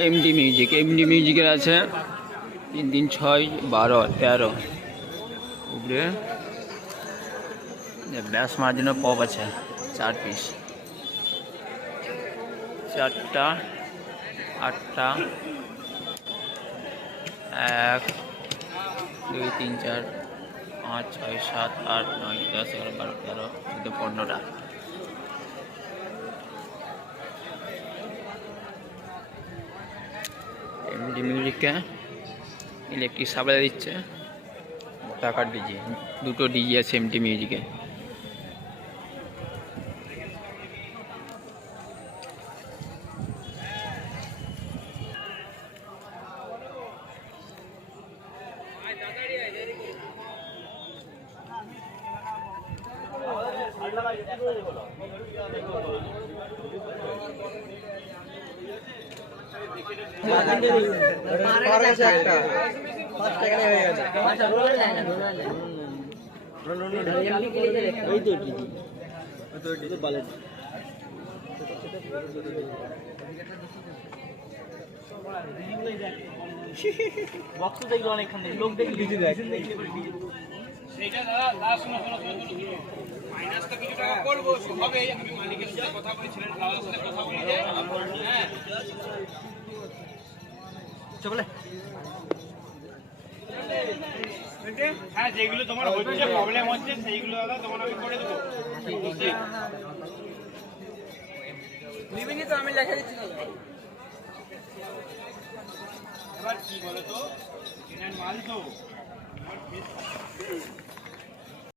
MD মিউজিকের আছে 3 3 6 12 13 উপরে ব্যাস মার্জিনের পপ আছে 4 পিস 4টা 8টা 1 2 3 4 5 6 7 8 9 10 11 12 13 15টা এমডি মিউজিককে ইলেকট্রিক সাপ্লাই দিচ্ছে টাকার ডিজে দুটো ডিজে আছে এমডি মিউজিকে বক্স দেখলো অনেকক্ষণ লোক দেখলি সেইটা দাদা লাস্ট শোনো মাইনাসটা কিছু টাকা করবো হবে আমি মালিকের সাথে কথা বলেছিলেন দাদার সাথে কথা বলি যে হ্যাঁ চলে হ্যাঁ যেগুলো তোমার হচ্ছে প্রবলেম হচ্ছে সেইগুলো দাদা তোমার আমি করে দেবো নিবিনি তো আমি লেখা দিচ্ছি এবার কি বলো তো মাল তো